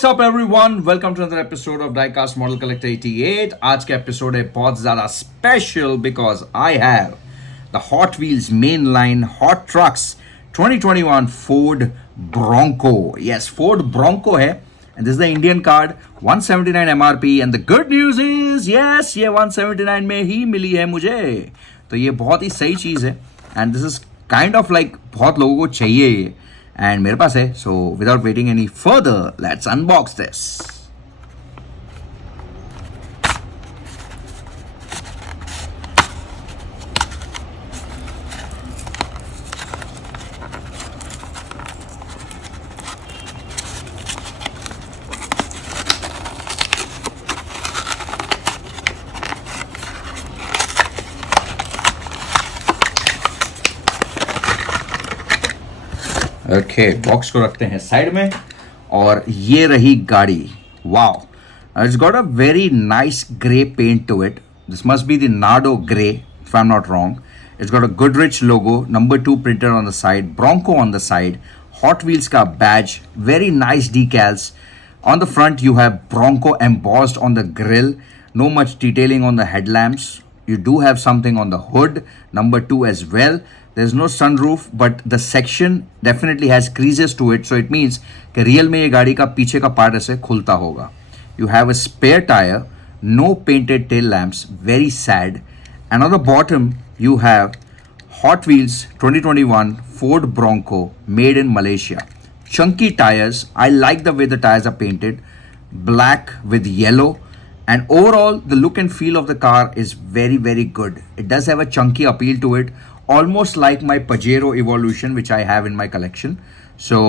What's up everyone? Welcome to another episode of Diecast Model Collector 88. आज का episode है बहुत ज़्यादा special because I have the Hot Wheels mainline Hot Trucks 2021 Ford Bronco. Yes, Ford Bronco है and this is the Indian card 179 MRP and the good news is yes ये 179 में ही मिली है मुझे. तो ये बहुत ही सही चीज़ है and this is kind of like बहुत लोगों को चाहिए ये एंड मेरे पास है. So without waiting any further let's unbox this. Okay box को रखते हैं साइड में और ये रही गाड़ी. Wow, it's got a very nice grey paint to it. This must be the Nardo grey if I am not wrong. It's got a Goodrich logo, number 2 printed on the side, Bronco on the side, Hot Wheels का badge, very nice decals. On the front you have Bronco embossed on the grille, no much detailing on the headlamps. You do have something on the hood, number 2 as well. There's no sunroof, but the section definitely has creases to it, so it means कि real में ये गाड़ी का पीछे का part ऐसे खुलता होगा. You have a spare tire, no painted tail lamps, very sad. And on the bottom you have Hot Wheels 2021 Ford Bronco made in Malaysia. Chunky tires. I like the way the tires are painted, black with yellow. And overall, the look and feel of the car is very, very good. It does have a chunky appeal to it, almost like my Pajero Evolution, which I have in my collection. So,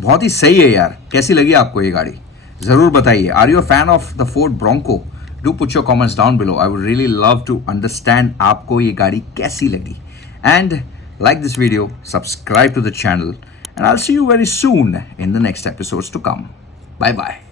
बहुत ही सही है यार. कैसी लगी आपको ये गाड़ी? ज़रूर बताइए. Are you a fan of the Ford Bronco? Do put your comments down below. I would really love to understand आपको ये गाड़ी कैसी लगी. And like this video, subscribe to the channel, and I'll see you very soon in the next episodes to come. Bye bye.